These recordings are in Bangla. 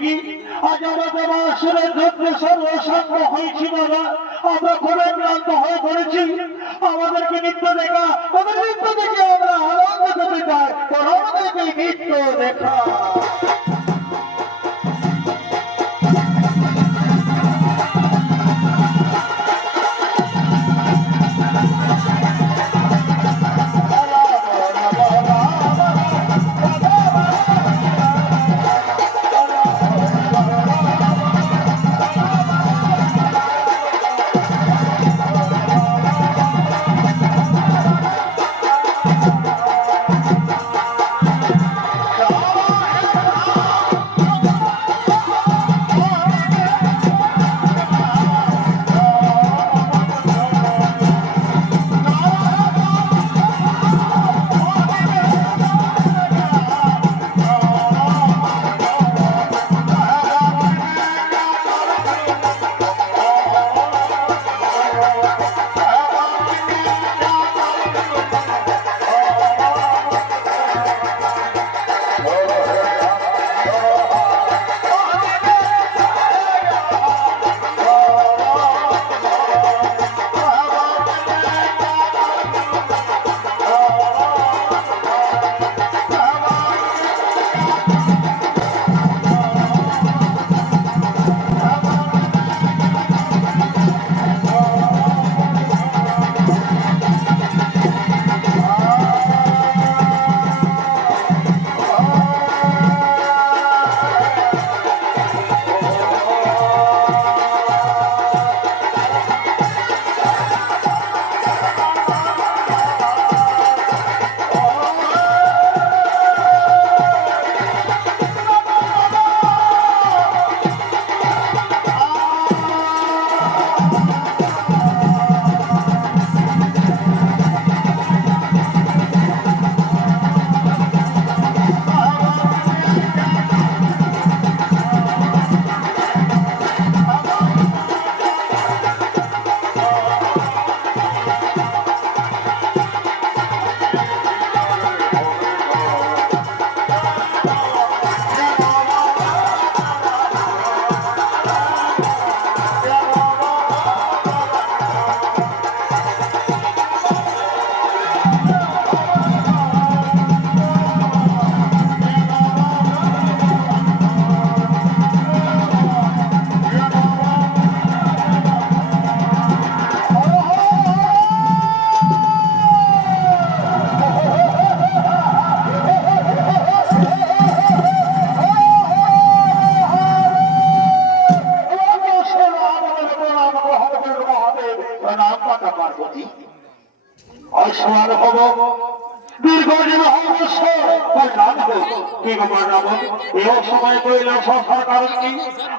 কি আজ আমাদের আসরের ক্ষেত্রে সর্বসঙ্গ হয়েছিল না, আমরা খুবই ক্লান্ত হয়ে পড়েছি। আমাদেরকে নৃত্য দেখা, তাদের নৃত্য দেখে আমরা আনন্দ করতে চাই, তোরা আমাদেরকে নৃত্য দেখা।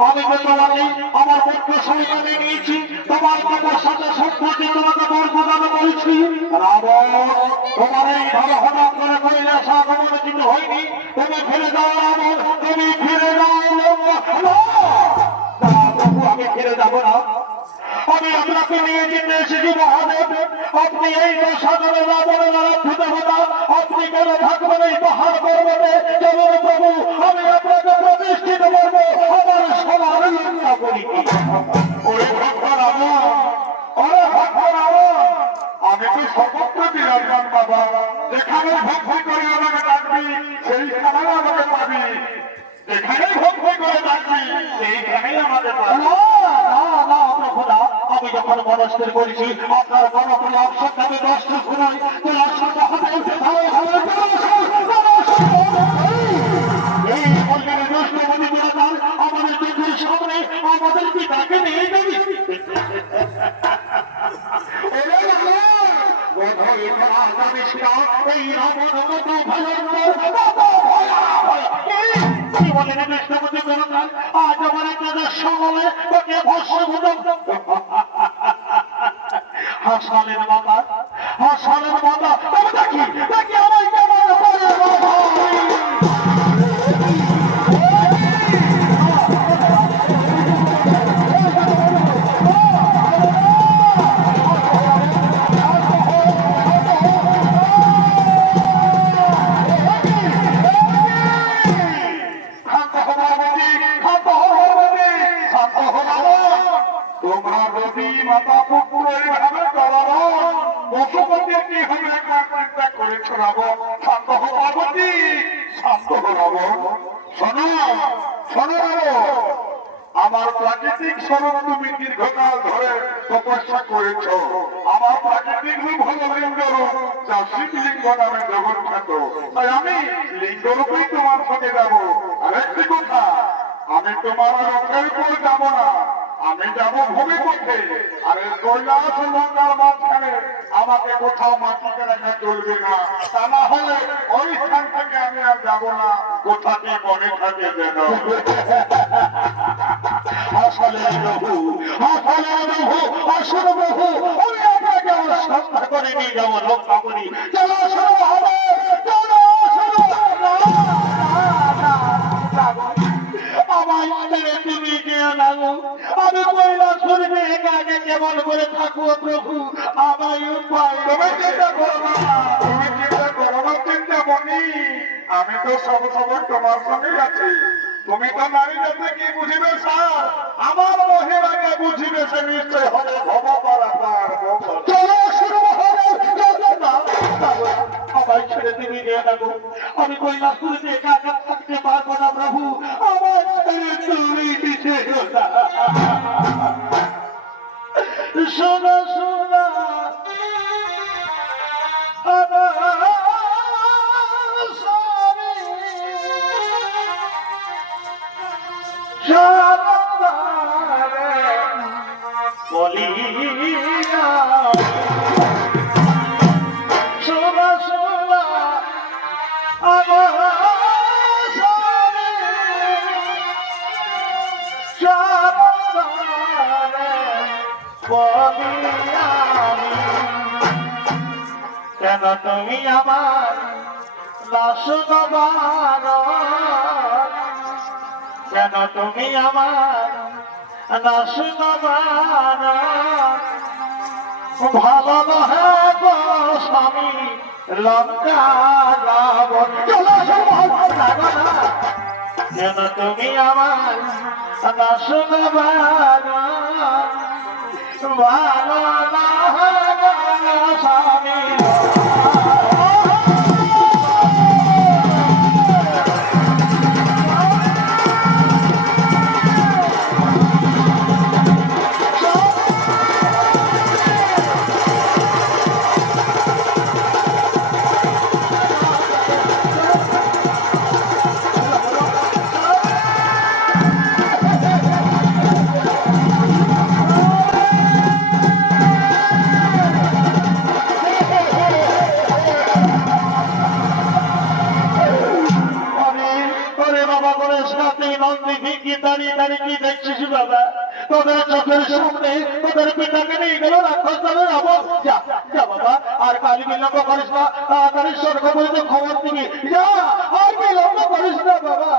আমি তো তোমাকে আমার মুখ্য সন্তানে নিয়েছি, তোমার বাবার সাথে সম্পর্কে তোমাকে বর্ণনা করেছি। তোমার এই ভালো হঠাৎ করে কৈলাস আগমনিত হয়নি, তুমি ফিরে যাও রাবণ, তুমি ফিরে যাও। প্রভু আমি ফিরে যাব না, আমি আপনাকে নিয়ে যেতে এসেছি মহাদেব। আপনি এই সাধারণ রাবণের আরাধ্য দেবতা, আপনি কেন থাকবেন এই পাহাড় পর্বতে? যেমন প্রভু আমি আপনাকে প্রতিষ্ঠিত করবো আমার সবার রক্ষা করি। ওরে ভক্ত রাবণ, ওরে ভক্ত রাবণ, আমি তো সকলকে বিরাজমান বাবা, যেখানে ভক্তি করে আমাকে ডাকবি সেইখানে আমাকে পাবি, যেখানে ভক্তি করে ডাকবি সেইখানেই আমাদের পাবি। আমি যখন মনস্থির করেছি আপনার বড় করে অবসর আমি নষ্ট শুনাই, এই মন্দিরে দুষ্টমণি বিরাজার আমাদের চোখের সামনে আমাদেরকে ডাকে নিয়ে যাবি। এই রাবণ কত ভয়ঙ্কর, আজ আমার আপনাদের সময় তোকে ভস্য হাসালের বাবা, হাসালের বাবা দেখি দেখি আমার কেমন শান্ত হো পার্বতী, শান্ত হো রাবণ। শোনো শোনো রাবণ, আমার প্রাকৃতিক স্বরূপ তুমি দীর্ঘকাল ধরে তপস্যা করেছ। আমার প্রাকৃতিক রূপ হল লিঙ্গ রূপ, যা শিবলিঙ্গ নামে জগৎখ্যাত। তাই আমি লিঙ্গ রূপেই তোমার সঙ্গে যাব। আর একটি কথা, আমি তোমার রথের উপর যাব না, আমি যাব ভূমি পথে। আর এই কৈলাস গঙ্গার মাঝখানে আমাকে কোথাও মাটিতে রাখা চলবে না, তা না হলে ওই স্থান থেকে আমি আর যাব না। কোথাকে মনে থাকে যেন। আসলে প্রভু, আসলে প্রভু, আসলে প্রভু, আমি আপনাকে সন্ধ্যা করে নিয়ে যাবো রক্ষা করি। চলো শুরু হবে, চলো শুরু। আমার ছেড়ে তুমি গিয়ে লাগো, আমি কৈলাসপুরে একা একা কেমন করে থাকবো প্রভু, আমার উপায়। তুমি চিন্তা করো না, তুমি চিন্তা করো না চিন্তামণি, আমি তো সব সময় তোমার সঙ্গেই আছি। তুমি তো নারী জাতি কি বুঝিবে স্যার, আমার মহিলাকে বুঝিবে সে নিশ্চয় হবে ভবপারাপার। চলো শুরু হবে, আমার ছেড়ে তুমি গিয়ে লাগো, আমি কৈলাসপুরে একা একা থাকতে পারবো না প্রভু, আমার ছেড়ে তুমি দিতে শোনা শোনা কেন তুমি আমার লাশনবার, কেন তুমি আমার লাশনবার, ভালো নহে গো স্বামী লঙ্কা রাবণ। কেন তুমি আমার লাশনবার, ভালো নহে গো স্বামী। দাঁড়িয়ে দাঁড়িয়ে কি দেখছিস বাবা? তোদের চোখের সামনে তোদের পিতাকে নিয়ে গেল রাক্ষস দলের রাবণ। যা যা বাবা, আর কালি বিলম্ব করিস না, তাড়াতাড়ি স্বর্গ বলতে খবর দিবি। যা, আর বিলম্ব করিস না বাবা।